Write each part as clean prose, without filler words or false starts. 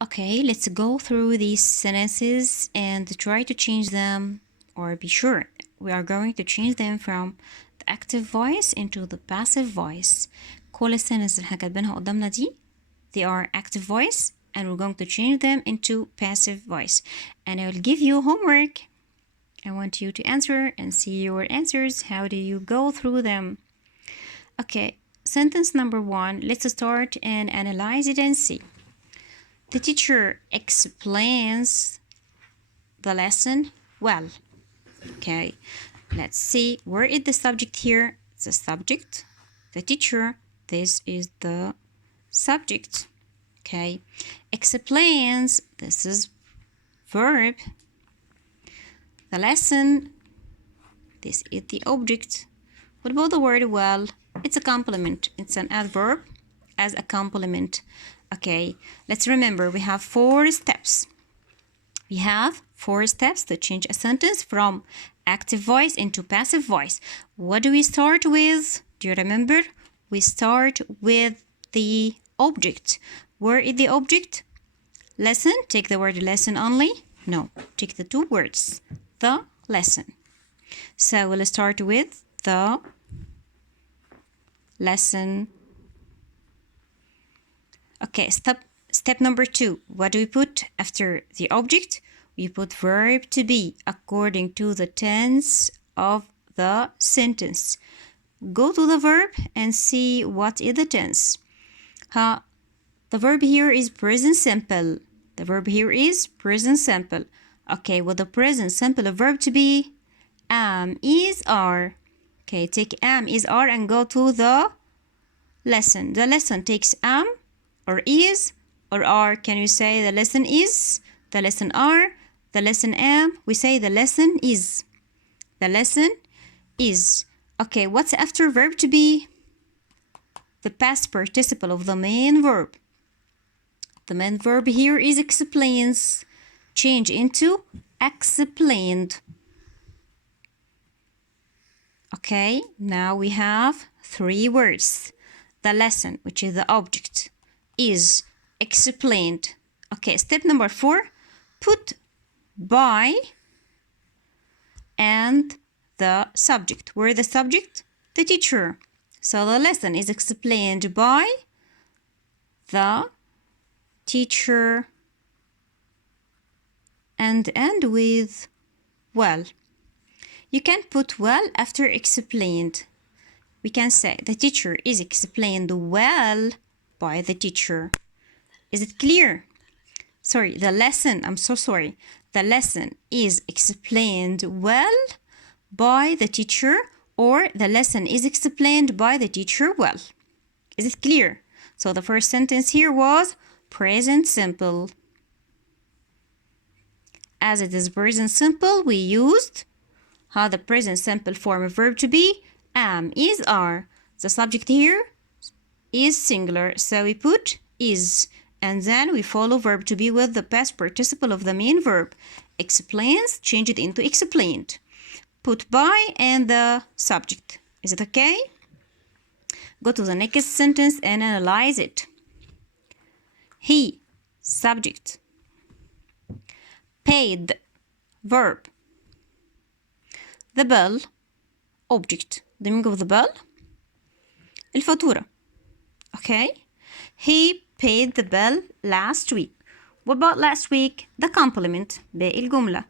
Okay, let's go through these sentences and try to change them, or be sure we are going to change them from the active voice into the passive voice. كل السنتنز اللي احنا كاتبينها قدامنا دي they are active voice and we're going to change them into passive voice. And I will give you homework. I want you to answer and see your answers. How do you go through them? Okay, sentence number 1. Let's start and analyze it and see. The teacher explains the lesson well. Okay, let's see. Where is the subject here? It's the subject. The teacher, this is the subject. Okay, explains, this is verb. The lesson, this is the object. What about the word well? It's a complement. It's an adverb as a complement. Okay, let's remember we have 4 steps. We have 4 steps to change a sentence from active voice into passive voice. What do we start with? Do you remember? We start with the object. Where is the object? Lesson. Take the word lesson only. No, take the 2 words. The lesson. So we'll start with the lesson. Okay, step number 2. What do we put after the object? We put verb to be according to the tense of the sentence. Go to the verb and see what is the tense. The verb here is present simple. The verb here is present simple. Okay, with the present simple verb to be am, is, are. Okay, take am, is, are and go to the lesson. The lesson takes am or is or are. Can you say the lesson is, the lesson are, the lesson am? We say the lesson is. The lesson is. Okay, what's after verb to be? The past participle of the main verb. The main verb here is explains. Change into explained. Okay, now we have 3 words. The lesson, which is the object, is explained. Okay, step number 4. Put by and the subject. Where is the subject? The teacher. So the lesson is explained by the teacher and end with well. You can put well after explained. We can say the teacher is explained well by the teacher. Is it clear? Sorry, the lesson, I'm so sorry. The lesson is explained well by the teacher, or the lesson is explained by the teacher well. Is it clear? So the first sentence here was present simple. As it is present simple, we used the present simple form of verb to be am, is, are. The subject here is singular, so we put is, and then we follow verb to be with the past participle of the main verb. Explains, change it into explained. Put by and the subject. Is it okay? Go to the next sentence and analyze it. He, subject. Paid, verb. The bill, object. The meaning of the bill, الفاتورة. Okay? He paid the bill last week. What about last week? The complement. باقي الجملة.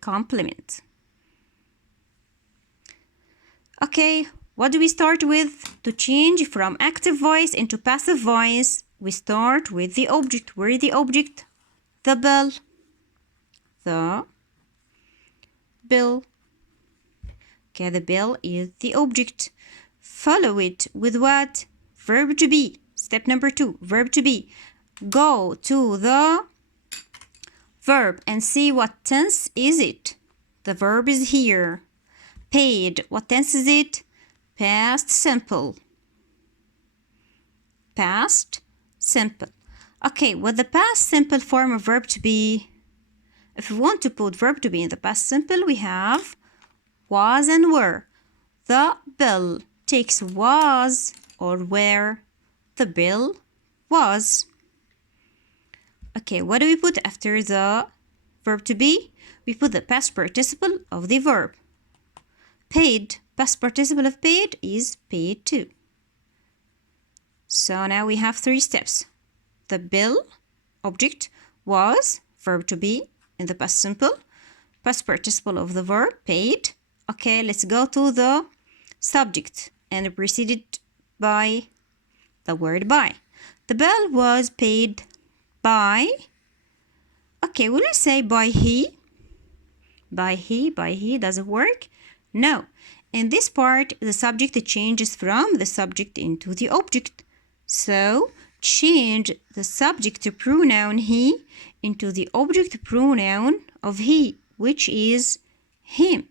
Complement. Okay, what do we start with? To change from active voice into passive voice, we start with the object. Where is the object? The bill. The bill. Okay, the bill is the object. Follow it with what? Verb to be. Step number 2, verb to be. Go to the verb and see what tense is it. The verb is here. Paid, what tense is it? Past simple. Past simple. Okay, with the past simple form of verb to be, if we want to put verb to be in the past simple, we have was and were. The bill takes was or were. The bill was. Okay, what do we put after the verb to be? We put the past participle of the verb. Paid. Past participle of paid is paid to. So now we have 3 steps. The bill, object, was, verb to be in the past simple, past participle of the verb, paid. Okay, let's go to the subject and preceded by the word by. The bill was paid by, okay, will we say by he? By he, does it work? No. In this part, the subject changes from the subject into the object. So, change the subject pronoun he into the object pronoun of he, which is him.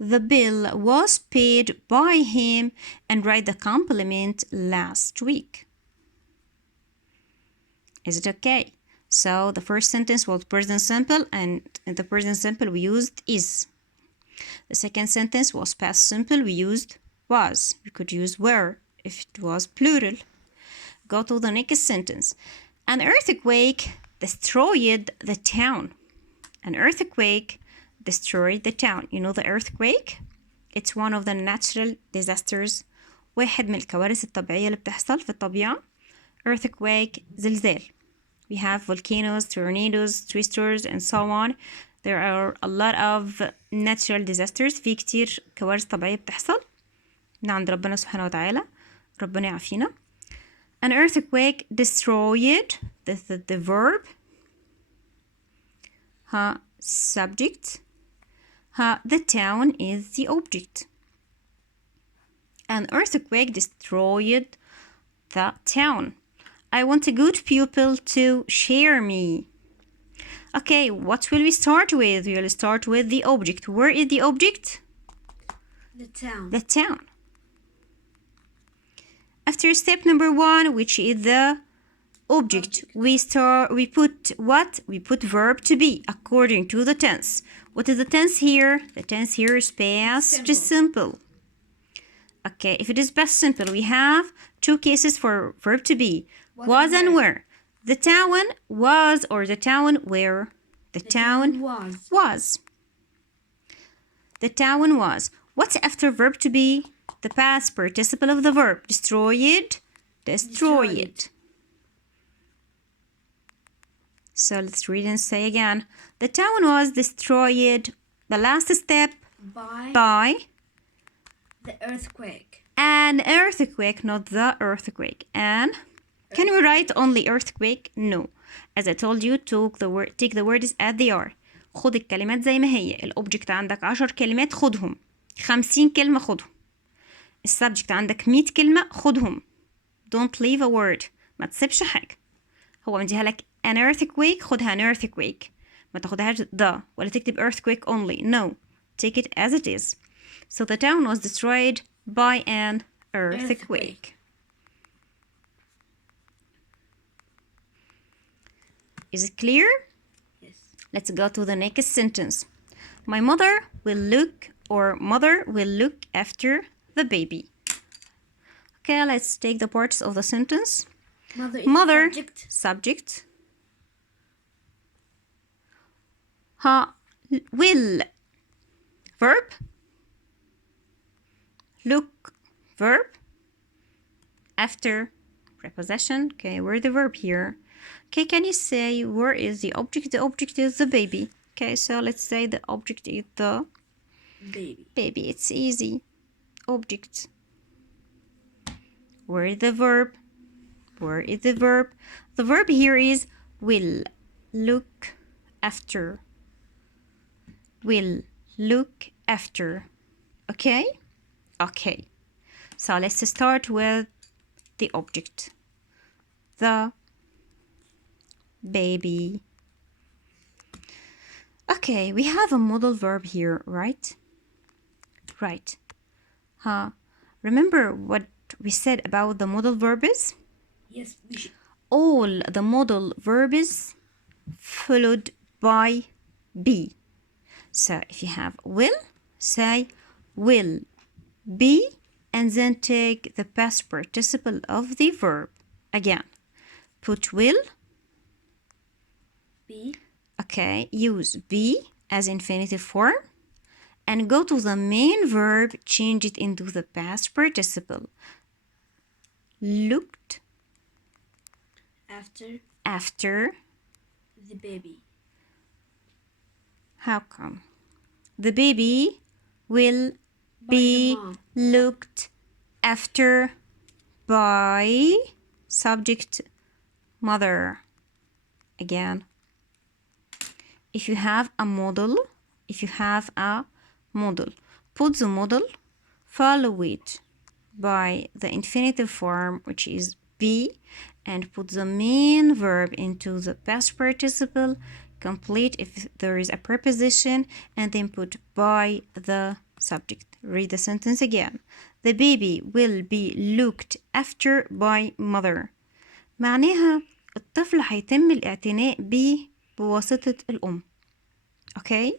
The bill was paid by him, and write the complement last week. Is it okay? So the first sentence was present simple, and in the present simple we used is. The second sentence was past simple, we used was. We could use were if it was plural. Go to the next sentence. An earthquake destroyed the town. An earthquake destroyed the town. You know the earthquake? It's one of the natural disasters. واحد من الكوارث الطبيعية اللي بتحصل في الطبيعة. Earthquake, زلزال. We have volcanoes, tornadoes, twisters, and so on. There are a lot of natural disasters. في كتير كوارث طبيعية بتحصل من عند ربنا سبحانه وتعالى. ربنا يعافينا. An earthquake destroyed the verb. Subject. The town is the object. An earthquake destroyed the town. I want a good pupil to share me. Okay, what will we start with? We will start with the object. Where is the object? The town. The town. After step number 1, which is the object, we put what? We put verb to be according to the tense. What is the tense here? The tense here is past simple. Okay, if it is past simple, we have 2 cases for verb to be. Was and were. The town was, or the town were. The town was. The town was. What's after verb to be? The past participle of the verb. Destroyed. Destroyed. So let's read and say again. The town was destroyed. The last step. By the earthquake. An earthquake, not the earthquake. And can we write only earthquake? No. As I told you, take the words as they are. خد الكلمات زي ما هي. الأوبجكت عندك 10 كلمات خدهم. 50 كلمة خدهم. السبجكت عندك 100 كلمة خدهم. Don't leave a word. ما تسيبش حاجة. هو مديها لك an earthquake، خدها an earthquake. ما تاخدهاش the ولا تكتب earthquake only. No. Take it as it is. So the town was destroyed by an earthquake. Is it clear? Yes. Let's go to the next sentence. My mother will look after the baby. Okay, let's take the parts of the sentence. Mother subject. Will, verb. Look, verb. After, preposition. Okay, where's the verb here? Okay, can you say where is the object? The object is the baby. Okay, so let's say the object is the baby. It's easy. Object. Where is the verb? Where is the verb? The verb here is will. Look after. Will look after. Okay? Okay. So let's start with the object. The baby. Okay, we have a modal verb here, right? Right. Remember what we said about the modal verbs? Yes, we should. All the modal verbs followed by be. So if you have will, say will be, and then take the past participle of the verb. Again, put will. Be. Okay, use be as infinitive form and go to the main verb, change it into the past participle. Looked after the baby. How come? The baby will By the be mom. looked after by subject mother. Again, if you have a model, put the model, follow it by the infinitive form, which is be, and put the main verb into the past participle, complete if there is a preposition, and then put by the subject. Read the sentence again. The baby will be looked after by mother. معناها الطفل هيتم الاعتناء به بواسطة الأم. Okay?